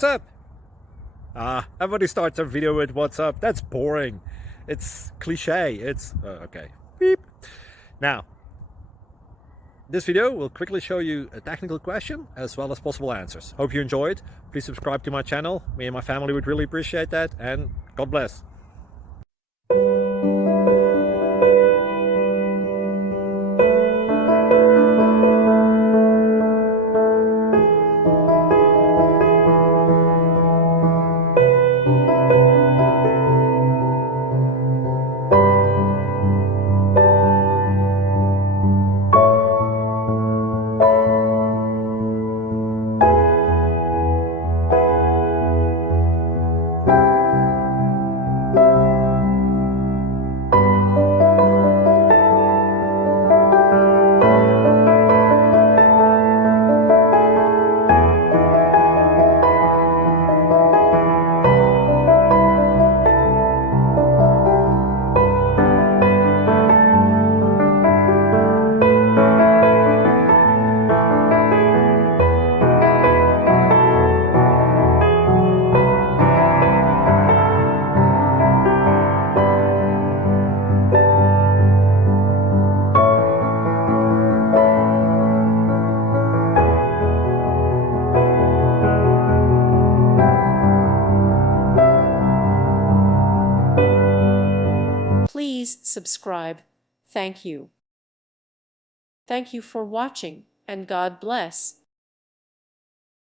What's up? Everybody starts their video with what's up. That's boring. It's cliche. It's okay. Beep. Now, this video will quickly show you a technical question as well as possible answers. Hope you enjoyed. Please subscribe to my channel. Me and my family would really appreciate that, and God bless. Please subscribe. Thank you. Thank you for watching, and God bless.